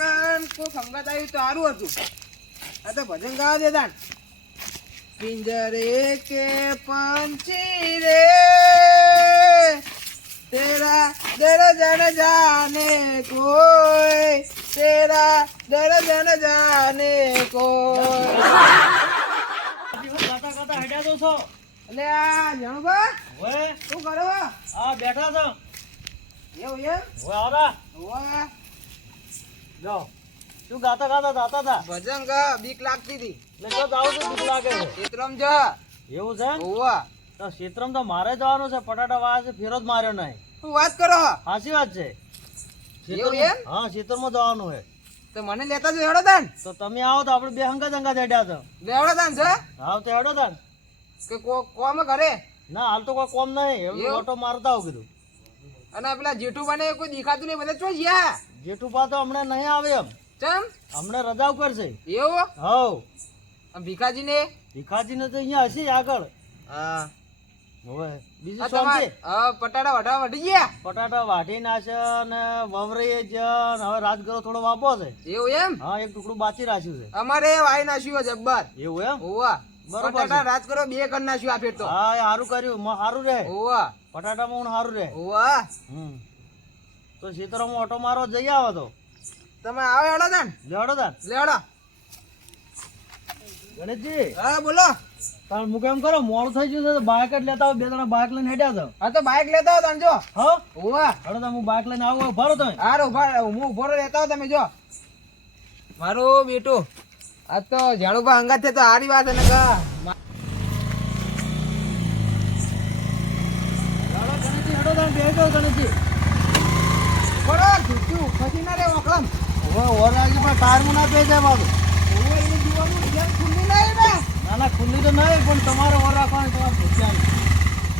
આગળ કોઈ સંગત આવ્યું તો સારું હતું. આ તો ભજન ગાવા દેતા પિંજરે કે પંછી રે. તેરા દર્જન જાને કોઈ. તેરા દર્જન જાને કોઈ. છો. એટલે આ જણુભા શું કરો આ બેઠા છો. એવું એમ? વાહ જાઓ. શું ગાતા ગાતા ગાતા હતા? ભજન ગા બીક લાગતી હતી. એટલે જો જાવ તો બીક લાગે છે. ક્ષેત્રમ જા. એવું છે ઓવા તો ક્ષેત્રમ તો મારે જવાનું છે પટાટા વાળા છે ફેરો જ માર્યો નહીં. શું વાત કરો. સાચી વાત છે? હા ક્ષેત્રમાં જવાનું છે. તો મને લેતા જો હેડો દાન તો તમે આવો તો આપણે બે હંગા હંગા હેડ્યા છો. લેવડો દાન છે? આવ તો હેડો તાન કે કો કોમ કરે ના હાલ તો કોઈ કોમ નહીં? ઓટો મારતા આવું કીધું. અને પેલા જેઠું બને કોઈ દેખાતું નહીં બધા ચો ગયા. જેઠુપા તો હમણાં નહીં આવે એમ. ચમ? હમણાં રજા ઉપર છે. એવું? હવ. આમ ભીખાજી ને ભીખાજી ને તો અહીંયા હશે આગળ. હા. હવે બીજું શું છે? પટાટા વટા વઢી ગયા? પટાટા વાઢી નાશે ને વવરાઈ જ હવે રાજગરો થોડો વાપો છે. એવું એમ? હા એક ટુકડું બાચી રાખ્યું છે. અમારે વાઈ નાખ્યું છે જબ્બર. એવું એમ? ઓવા બરોબર પટાટા છે. રાજ કરો બે કરી નાખ્યું આ ફેર તો. હા સારું કર્યું. મ- સારું રહે. ઓવા પટાટામાં હું સારું રહે. ઓવા હમ. તો સીતરામાં ઓટો મારો જઈ આવો તો. તમે આવો હેડો દાન લેડો તાન. લેડો ગણેશજી. હા બોલો. તાર હું કેમ કરો મોડું થઈ ગયું છે તો બાઇક જ લેતા આવો બે જણા બાઇક લઈને હેડ્યા છો. હા તો બાઇક લેતા આવો તમે જો. હા? ઓવા હડો તમે હું બાઇક લઈને આવું ભરો તમે. હારો હું ઊભો રહો રહેતા હો તમે જો. મારું બેટું આ તો ઝાડુભા અંગાત છે તો સારી વાત ને કા ગણેશજી હેડો તમે બેસો ગણેશજી. બોલો જૂઠું ખસી ના રે વખલમ હવે ઓર પણ ટાયરમાં ના પે જાય બાબુ. ઓવે જેમ ખુલ્લી નહીં ને. ના ના ખુલ્લી તો નહીં પણ તમારે ઓર રાખવાની તમારે ભૂખ્યા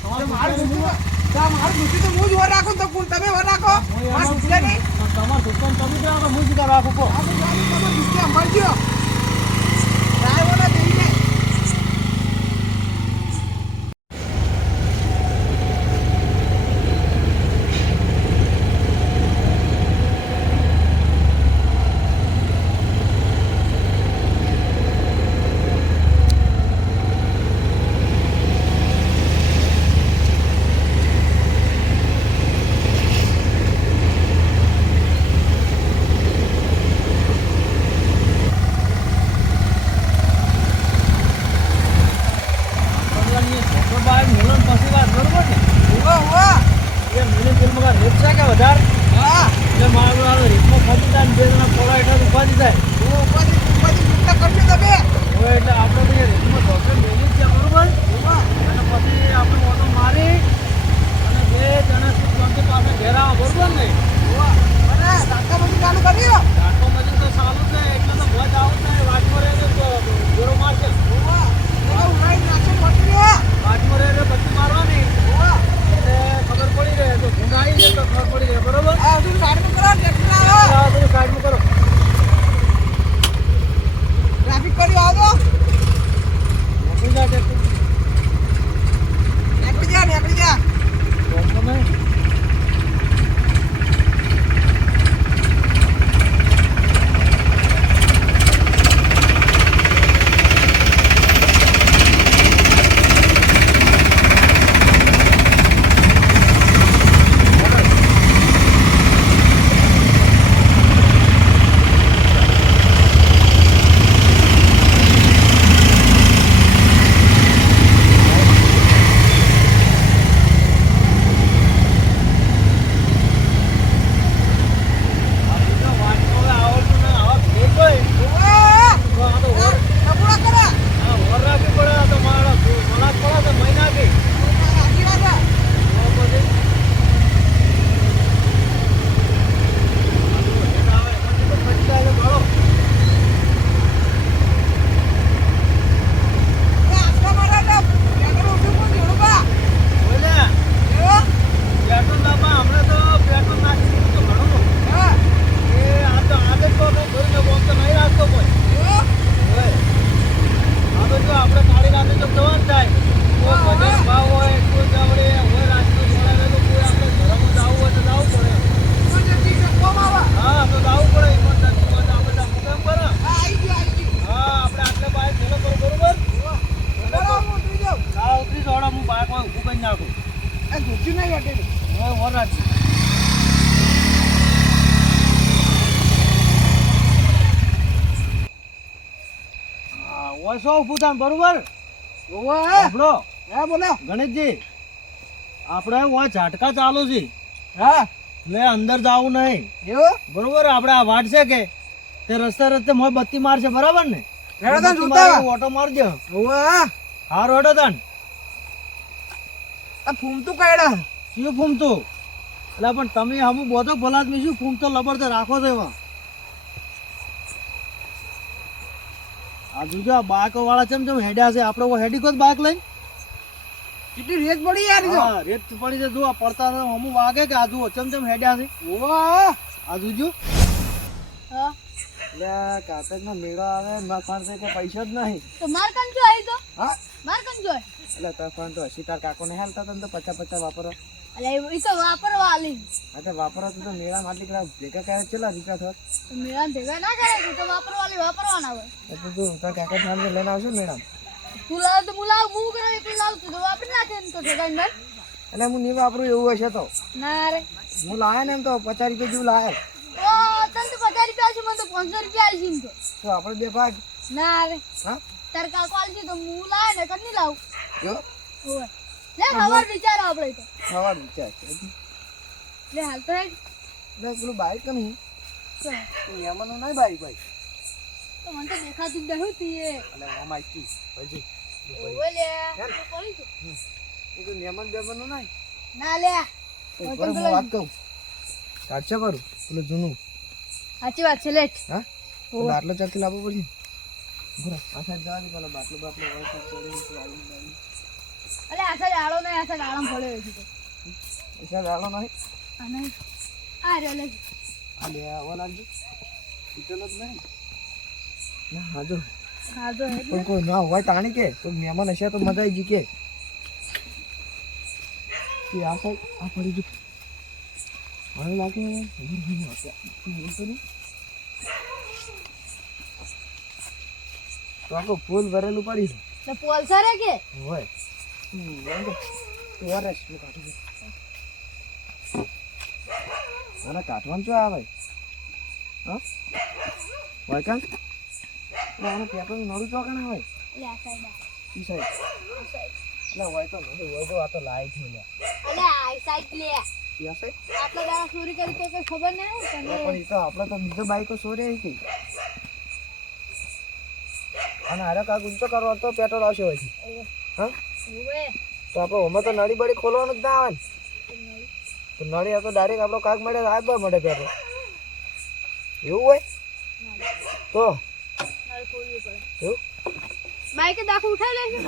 તો મારું જૂઠું તો મારું જૂઠું તો હું જ રાખું તો કોણ તમે વર રાખો. મારું જૂઠું નહીં. તમારે દુકાન તમે જ રાખો હું જ રાખું કો આ તો ગાડી ઓય સો બરોબર? હા બોલો. ગણેશજી આપણે ઓય ઝાટકા ચાલુ છે. હા. એટલે અંદર જવું નહીં. એવું? બરોબર આપણે આ વાટ છે કે તે રસ્તે રસ્તે મોય બત્તી મારશે બરાબર ને? ઓટો મારજો. હાર ઓટો તાન આ ફૂમતું કાઢ્યા શું ફૂમતું? એટલે પણ તમે હમું બોધો ભલાદમી શું ફૂમતો લબડતો રાખો છો એમાં આ જો આ બાઈકો વાળા ચમ ચમ હેડ્યા છે આપણે ઓ હેડી કોત બાઈક લઈને? કેટલી રેત પડી યાર જો. રેત પડી છે જો આ પડતા હમું વાગે કે આજુ ચમ ચમ હેડ્યા છે. ઓવા. આજુ જો. હા. કાતક નો મેળો આવે ના ફાણસે કે પૈસા જ નહીં. તો માર કન જો આઈ તો? હા. માર કન જો એટલે તાર ફોન તો હસી તાર કાકોને હાલતા હતા ને તો પચા પચા વાપરો. અલે એ તો વાપરવા આલી હા તો વાપરો તો મેળા માટલી કડા ભેગા કરે કેટલા રૂપિયા થયો તો મેળા ભેગા ના કરે તો વાપરવા આલી વાપરવાના હોય. એટલે તું તો કાકા સામે લઈને આવશે ને તું લાવ તો હું લાવ હું કરે એકલું લાવ તું તો વાપરી નાખે ને તો એટલે હું નહીં વાપરું એવું હશે તો. ના રે. હું લાવે ને એમ તો પચાસ રૂપિયા જેવું લાવે. ઓ તને તો પચાસ રૂપિયા છે મને તો પાંચસો રૂપિયા આવી છે તો. આપણે બે ભાગ. ના રે. હા? તાર કાકો છે તો હું લાવે ને કદ લાવું. જો. ઓય. લે ખબર વિચાર આપણે તો. સવાર વિચાર લે હાલ તો પેલું બાઈક નહીં. મહેમાનો નહીં બાઈક ભાઈ. તો મને તો દેખાતું જ નહીં તી એ. એટલે આમ આઈકી પછી ઓય લે. છે. એ તો મહેમાન બેમાનો નહીં. ના લે. બરાબર વાત કહું કરું. પેલું જૂનું. સાચી વાત છે લે હા? બાટલો ચાલતી લાવવો પડશે. આ સાઈડ જવા દે પેલો બાટલો બાટલો. અલે આ સાઈડ નહીં આ સાઈડ પડ્યો છે તો. પૈસા નહીં? અને આ રે લે. આ લે આવવા લાગજો પીતેલો જ નહીં. ના હા જો હા જો હેડ પણ કોઈ ના હોય તાણી કે કોઈ મહેમાન હશે તો મજા આવી કે. કે આ સાઈડ આ પડી જો મને લાગે ખબર નહીં આવશે. ખબર તો નહીં. ફૂલ ભરેલું પડી છે પોલસર પોલસા કે? હોય. તું. આને કાઢવાનું શું આવે હા હોય એટલે આને પેપર નડું હોય આ સાઈડ આ. ઈ સાઈડ એટલે હોય તો નડું હોય તો આ તો લાય છે લ્યા અલે આ સાઈડ લે ઈ સાઈડ આટલા દાડા ચોરી કરી તો કઈ ખબર નહીં તને પણ ઈ તો આપણે તો કરવો તો પેટ્રોલ આવશે હોય હા તો આપણે ઓમાં તો નળી બળી ખોલવાનું જ ના આવે ને. તો નળી આ તો ડાયરેક્ટ આપણો કાક મળે આગળ મળે ત્યારે એવું હોય? તો. બાઈક દાખલ ઉઠાઈ લેજો.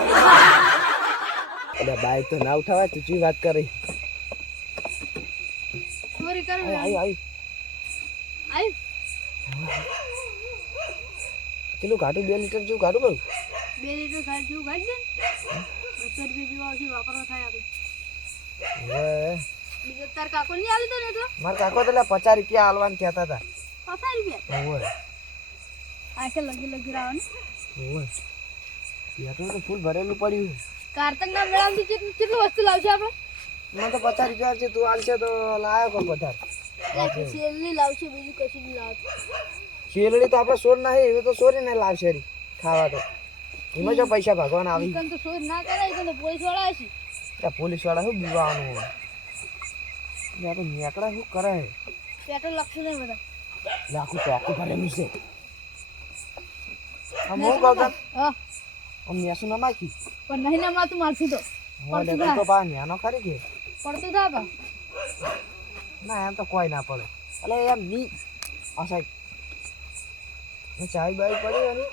એટલે બાઈક તો ના ઉઠાવાય ચૂચી વાત કરી? ચોરી કરી આઈ આઈ આઈ આઈ કેટલું કાઢું બે લીટર જેવું કાઢું કરું બે લીટર જેવું કાઢી દે ને બસો રૂપિયા જેવું આવશે વાપરવા થાય આપણે. હવે બીજો તાર કાકો નહીં આલી તો ને એટલો? મારા કાકો તો એટલે પચાસ રૂપિયા હાલવાનું કહેતા હતા. પચાસ રૂપિયા? હોય આખે લગી લગી રાવણ. હોય પેટ્રોલ તો ફૂલ ભરેલું પડ્યું કાર્તક ના મેળામાંથી કેટલું કેટલું વસ્તુ લાવશે આપણે? મને તો પચાસ રૂપિયા છે તું આલશે તો લાયો કોઈ વધારે એટલે લાવશે બીજું કશું નહીં લાવશે શેલડી તો આપણે સોર નહીં એવી તો સોરી ને લાવશે ખાવા તો. એમાં જો પૈસા ભગવાન આવી. તો શોધ ના કરાય તો પોલીસવાળા હશે. ત્યાં પોલીસવાળા શું બીવાનું હોય? એટલે આપણે નેકડા શું કરે? પેટ્રોલ લાગશે નહીં બધા. આખું ચોખ્ખું ભરેલું છે. આમ હું કહું હા. આમ નેસું ના નાખી? પણ નહીં ના માતું મારશું તો. હવે લે તું તો પા નેનો ખરી કે? પડતું થા પા ના એમ તો કોઈ ના પડે. એટલે એમ ની. આ સાઈડ. ચાય બાય પડી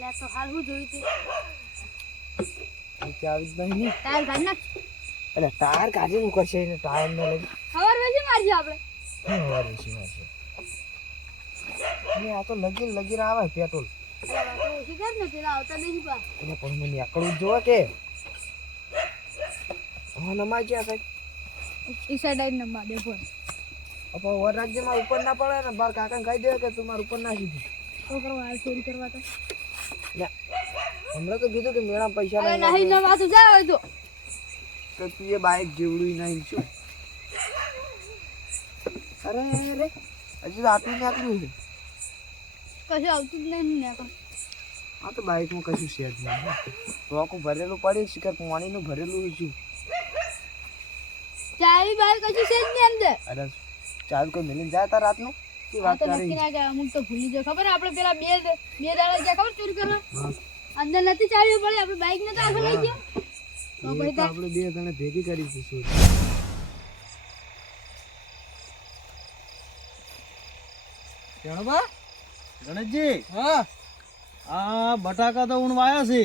એટલે તો હાલ હું જોયું તું નીચે આવી જ નહીં ટાયર કાઢી નાખ. એટલે ટાયર કાઢી હું કરશે ટાયર ને લઈ. ખબર વેચી મારશે આપણે. શું વાર છે અને આ તો લગી લગી આવે પેટ્રોલ. ઓછી કર ને પેલા આવતા નહીં પા એટલે પણ મને નીકળવું જોવે કે? હા છે આ ઈ સાઈડ આવીને નંબર દે ફોન અપા ઉપર ના પડે ને બાર કાકાને કહી દે કે તું મારું ઉપર ના દે શું કરવા ચોરી કરવા તો. હમણાં તો કીધું કે મેળા પૈસા નહીં નહીં નવા તું જા હોય તો. તો તું એ બાઈક જેવડું નહીં શું? અરે અરે હજી તો આટલું નીકળ્યું છે કશું આવતું જ નહીં ને આ તો બાઇકમાં કશું શેર નહીં. રોકું ભરેલું પડ્યું શિખર પાણીનું ભરેલું છું ચાવી બાઈક કશું શેર નહીં અંદર. અરે ચાલ કોઈ મિલીને જાય તા રાતનું? વાત કરી નક્કી ના કહેવાય. અમુક તો ભૂલી જાય ખબર? આપણે પેલા બે બે દાડા ગયા ખબર? ચોરી કરવા? અંદર નથી ચાવી પડી આપણે બાઈક ને તો આગળ લઈ ગયા. તો પછી આપણે બે જણે ભેગી કરી દઈશું જણબા ગણેશજી. હા. આ બટાકા તો હું વાયા છે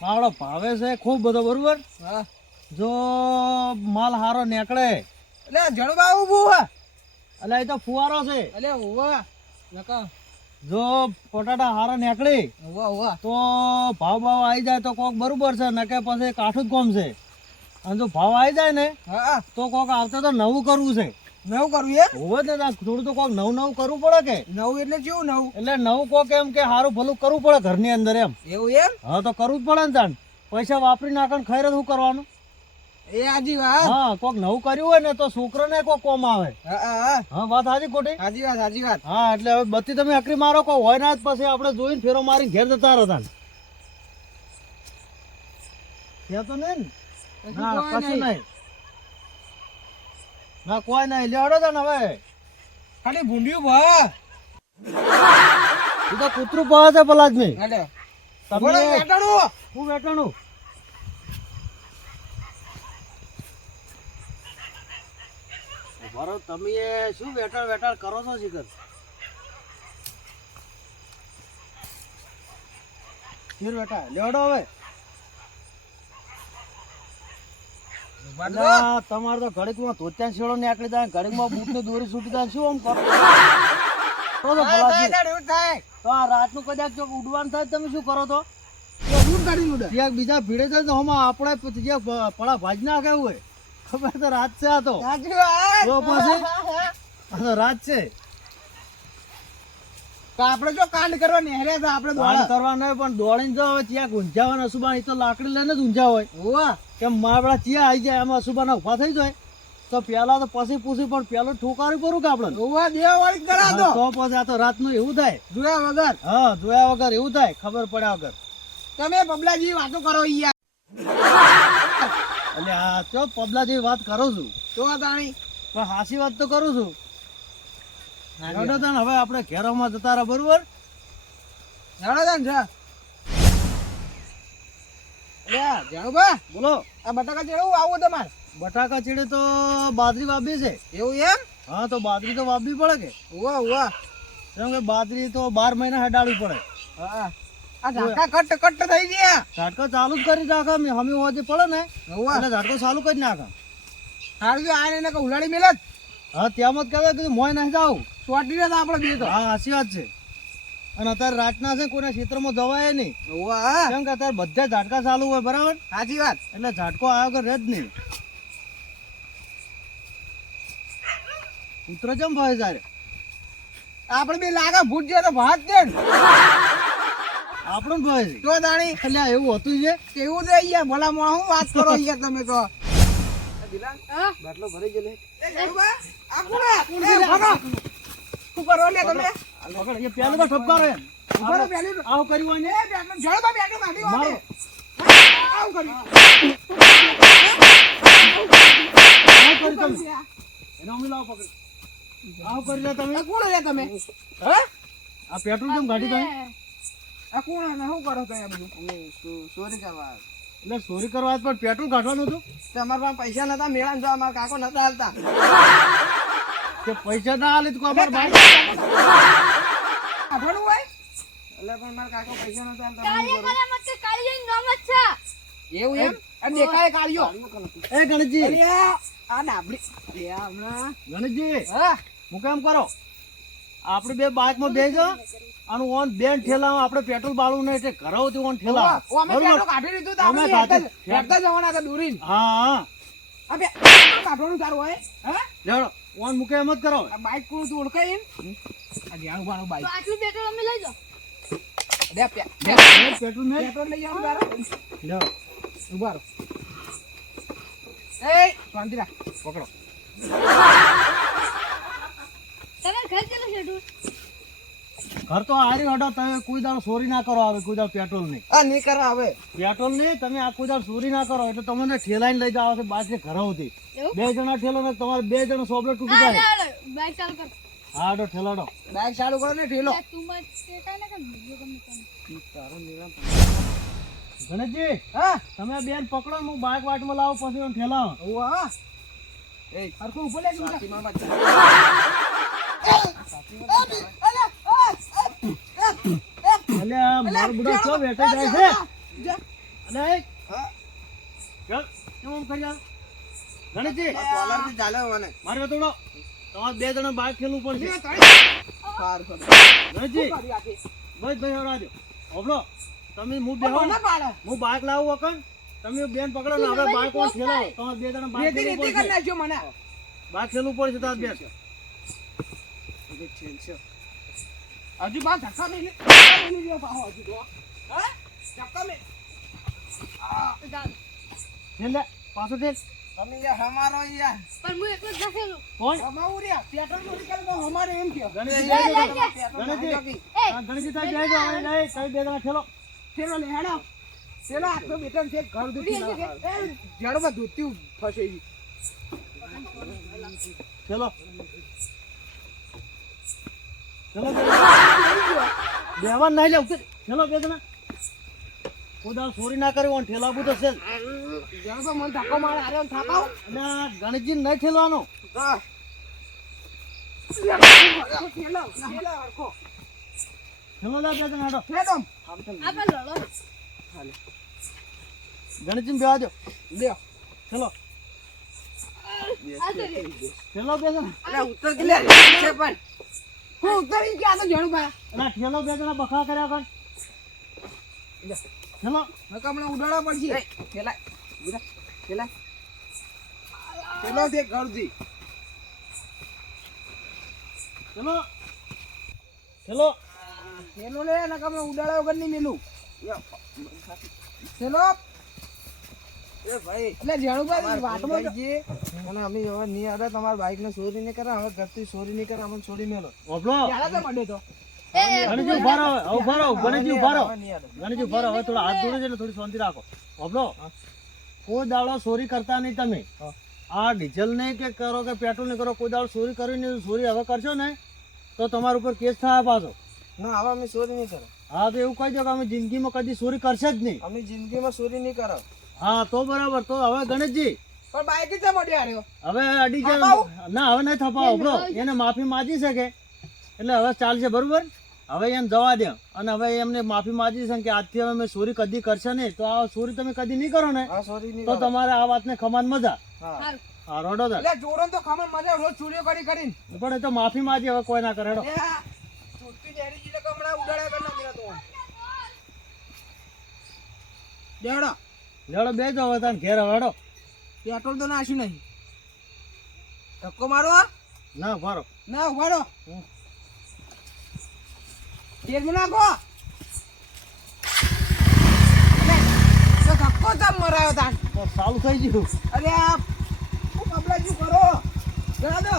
પાવડો ભાવે છે ખૂબ બધો બરોબર? હા. જો માલ હારો નીકળે. એટલે જણબા ઉભું હા. એટલે એ તો ફુવારો છે. અલે વાહ નકા. જો બટાટા હારા નીકળે વાહ વાહ તો ભાવ ભાવ આવી જાય તો કોક બરોબર છે નકે પછી કાઠું જ કોમ છે. અને જો ભાવ આવી જાય ને હા. તો કોક આવતા તો નવું કરવું છે. નવું કરવું એ હોવે ને થોડું તો કોક નવું નવું કરવું પડે કે? નવું એટલે કેવું નવું? એટલે નવું કોક એમ કે હારું ભલું કરવું પડે ઘરની અંદર એમ. એવું એમ? હા તો કરવું જ પડે ને તાન પૈસા વાપરી નાખે ને ખૈર શું કરવાનું? એ આજી વાત. હા કોક નવું કર્યું હોય ને તો છોકરાને કોક કોમ આવે. હા વાત હાજી ખોટી? હાજી વાત હાજી વાત. હા એટલે હવે બત્તી તમે અકરી મારો કો હોય ના જ પછી આપણે જોઈને ફેરો મારી ઘેર જતા રહેતા ને. તો નહીં ને? ના કોઈ કશું નહીં. નહીં. ના કોઈ નહીં. લેવડો તને હવે. ખાલી ભૂંડિયું ભા. તું તો કૂતરું પડે છે પલાજ નહીં. તમે હું બેટાડું બરો તમે શું વેટાળ વેટાળ કરો છો શિખર શીર બેટા લેવડો હવે. તમારે તો ઘડીકમાં ધોત્યા છેડો નીકળી જાય ઘડીકમાં બૂટની દોરી છૂટી જાય શું આમ કરો? તો આ રાતનું કદાચ જો ઉડવાનું થાય તમે શું કરો તો? બીજા ભીડે થાય તો હમણાં આપણે પડા ભાજ નાખે હોય. ખબર તો રાત છે આ તો. તો પછી? રાત છે. તો આપણે જો કાંડ કરવા નેહર્યા હતા આપણે દોડ. કરવાનો કરવા પણ દોડીને જો હવે ત્યાં ગુંજાવાના અસુબા તો લાકડી લઈને જ ઊંઝા હોય. હોવા. કેમ મારા ચિયા આવી જાય એમાં અસુબાના ઊભા થઈ જાય. તો પેલા તો પછી પૂછી પણ પેલો ઠોકારી કરું કે આપણે હોવા દેવા વાળી કરા દો. તો પછી આ તો રાતનું એવું થાય. જોયા વગર. હા જોયા વગર એવું થાય ખબર પડ્યા વગર. તમે બબલાજી વાતો કરો યાર. એટલે આ ચો પબલા જેવી વાત કરું છું? તો તાણી પણ હાસી વાત તો કરું છું. તાણ હવે આપણે ઘેરોમાં જતા રહ્યા બરોબર? જાણો તા ને જા જાણુભા બોલો. આ બટાકા ચેડવું આવું તમારે? બટાકા ચીડે તો બાજરી વાવી છે. એવું એમ? હા તો બાજરી તો વાવવી પડે કે? હોવા હોવા કેમ કે બાજરી તો બાર મહિના હડાડવી પડે. હા. આ ઝાકા કટ કટ થઈ ગયા. ઝાટકો ચાલુ જ કરી નાખે. અમે હમી હોજે પડે ને. એટલે ઝાટકો ચાલુ કરી નાખે. એને કે ઉલાડી મેલત હા ત્યાં જ કહેવાય મોય નહીં જાવ સોટી ને આપણે બે તો. હા સાચી વાત છે. અને અત્યારે રાતના છે કોઈના ક્ષેત્રમાં જવાય નહીં. કેમ કે અત્યારે બધા ઝાટકા ચાલુ હોય બરાબર? સાચી વાત. એટલે ઝાટકો આવ્યો કે રહે જ નહીં. ઉતરો ચમ ભાઈ તારે આપણે બે લાગે ભૂટ જાય તો ભાત દે. આપણો ભાઈ તો દાણી. એટલે આ એવું હતું છે. કેવું છે અહીંયા ભલા માં હું વાત કરો અહીંયા તમે તો. બાટલો ભરી ગયો કોણ. શું કરો લે તમે. પેલો તો પહેલી તો. આવું કર્યું હોય ને? એ બેઠો, બેઠો કાઢી વાળે. મારો. આવું કર્યું. આવું કર્યું તમે. એને અમે લાવો પકડ. આવું કરી લે તમે? કોણ હે? આ પેટ્રોલ કેમ કાઢી તમે? આ કોણ છે? શું કરો તમે આ બધું? અમે ચોરી કરવા એટલે ચોરી કરવા પણ પેટ્રોલ કાઢવાનું હતું? તમારા પાસે પૈસા નતા મેળા જો અમારા કાકો નતા હાલતા. કે પૈસા ના હાલે તો અમારે ભાઈ કાઢવાનું હોય એટલે પણ મારા કાકો પૈસા નતા હાલતા કાળિયા કાળિયા મત કે કાળિયાનું નામ જ છે. એવું એમ? આ દેખાય કાઢ્યો એ ગણેશજી. આ આ ડાબડી. અરે હમણાં. ગણેશજી હા. હું કેમ કરો? આપણે બે બાઇકમાં બેજો અને ઓન બેન ઠેલા આપણે પેટ્રોલ બાળવું નહીં એટલે ઘરે હોતી ઓન ઠેલા અમે પેટ્રોલ કાઢી લીધું તો અમે હેડતા જવાના હતા દૂરીને. હા હા. આ બે પેટ્રોલ કાઢવાનું તારું હોય હે? લેવડો ઓન મૂકે એમ જ કરો બાઈક કોણ તું ઓળખાય એમ? આ જાણું બાણું બાઈક. આટલું પેટ્રોલ અમે લઈ જાઓ. દે પે- પેટ્રોલ મે? પેટ્રોલ લઈ આવું તારા. લ્યો ઊભા રહો. એ શાંતિ રાખ. પકડો. તમે ઘર ચલો શેઠું? ઘર તો હારી હડો તમે કોઈ દાડો ચોરી ના કરો આવે કોઈ દાડો પેટ્રોલ નહીં. આ નહીં કરો આવે પેટ્રોલ નહીં તમે આ કોઈ દાડો ચોરી ના કરો એટલે તમને ઠેલાઈને લઈ જાવ છે બાજરી ઘર સુધી બે જણા ઠેલો ને તમારે બે જણા સોબલે તૂટી જાય. બાઈક ચાલુ કર. હા ડો ઠેલાડો બાઈક ચાલુ કરો ને ઠેલો. તું મત ગણેશજી હા? તમે બેન પકડો હું બાઇક વાટમાં લાવું પછી હું ઠેલાવો ઓ હા. એ હરખું ઉપર લે તું એટલે આ મારો બુડો ચો વેટે જાય છે? અલે ચલ કેમ આમ કર્યા? ગણેશજી કોલરથી ચાલે મને. મારે બતોડો તમારે બે જણા બાઇક ખેલવું પડશે. ગણેશજી કરી. બસ ભાઈ હરાજો હોભળો તમે હું બેહો હું બાઇક લાવું વખત તમે બેન પકડો ને આપણે બાઇક ઓન ખેલાવો. તમારે બે જણા બાઇક ખેલવું રેતી કરી પડશે. નાખજો મને. બાઇક ખેલવું પડશે તાર બેન. હજુ બા ધક્કા મેલી. ધક્કા મેલી રહ્યો પાછો હજુ તો હા ધક્કા મેલી ચાલ. છેલ્લે પાછો ઠેલ તમે યાર હમારો યાર. પણ હું એકલો જ કોણ? હમાવું રહ્યા પેટ્રોલ નો નીકળ હમારે એમ કયો ગણેશજી લે, જાય લે, છે. લે. ગણેશજી. ગણેશજી થાય જાય છે. હવે જાય. તમે બે જણા ખેલો ચલો લે હેડો. ચલો આ બેટન છે ઘર દુખી જડમાં ધોતી ફસે ચલો બેવાન નહીં લેવું. ચલો બે તને કોઈ દાડો ચોરી ના કરે ઓન ઠેલાવું તો છે જ. જડમાં મને ધક્કો મારે આરે થાપાવ અને ગણેશજી નહીં ઠેલવાનો. ગણેશજીને બેવા દો. ચલો તો બે જણા. અરે ઉતર કે લે. છે પણ. હું ઉતરી ગયા તો જણું ભાઈ અને ઠેલો બે જણા બખા કર્યા કર ચલો હમણાં ઉડાડા પડશે. પેલા ઠેલા પેલો છે ઘરથી. ચલો ચલો પેલો લે નકા કમે ઉડાડા વગર નહીં મેલું પેલો તમારા બાઇક ને ચોરી નહીં કરે હવે ઘરથી ચોરી નહીં કરે અમને છોડી મેલો. મળે તો ગણેશજી ઊભા રહો હવે ઊભા રહો ગણેશજી ઊભા રહો. હવે નહીં આવે. ગણેશજી ઊભા રહો હવે થોડા હાથ જોડે છે એટલે થોડી શાંતિ રાખો. ઓભલો. કોઈ દાડો ચોરી કરતા નહીં તમે. આ ડીઝલ ને કે કરો કે પેટ્રોલ નહીં કરો કોઈ દાડો ચોરી નહીં ચોરી હવે કરશો ને તો તમારા ઉપર કેસ થાય પાછો. ના હવે અમે ચોરી નહીં કરો હા તો એવું કહી દો કે અમે જિંદગીમાં કદી ચોરી કરશે જ નહીં. અમે જિંદગીમાં ચોરી નહીં કરો હા તો બરાબર તો હવે ગણેશજી પણ બાઈક જ મોડી આર્યો હવે અડી જાય ના હવે નહીં થપાવો બ્રો એને માફી માગી શકે એટલે હવે ચાલશે બરોબર? હવે એમ જવા દે. અને હવે એમને માફી માગી છે કે આજથી હવે મેં ચોરી કદી કરશે નહીં. તો આ ચોરી તમે કદી નહીં કરો ને? હા ચોરી નહીં તો તમારે આ વાતને ખમાન મજા. હા. રોડો તો. ખમાન મજા રોજ ચોરીઓ કરી કરીને. પણ એ તો માફી માગી હવે કોઈ ના કરે. હેડો. ઉડાડ્યા તો. દેવડો લેડો બે જો હવે તને ઘેર હવે હેડો પેટ્રોલ તો નાખ્યું નહીં. ધક્કો મારો ના ભારો ના વાડો હમ. તેલમાં નાખો. ધક્કો તમ મરાયો તાન. તો ચાલુ થઈ ગયું. અરે આ કપડાં શું કરો. જરા દો.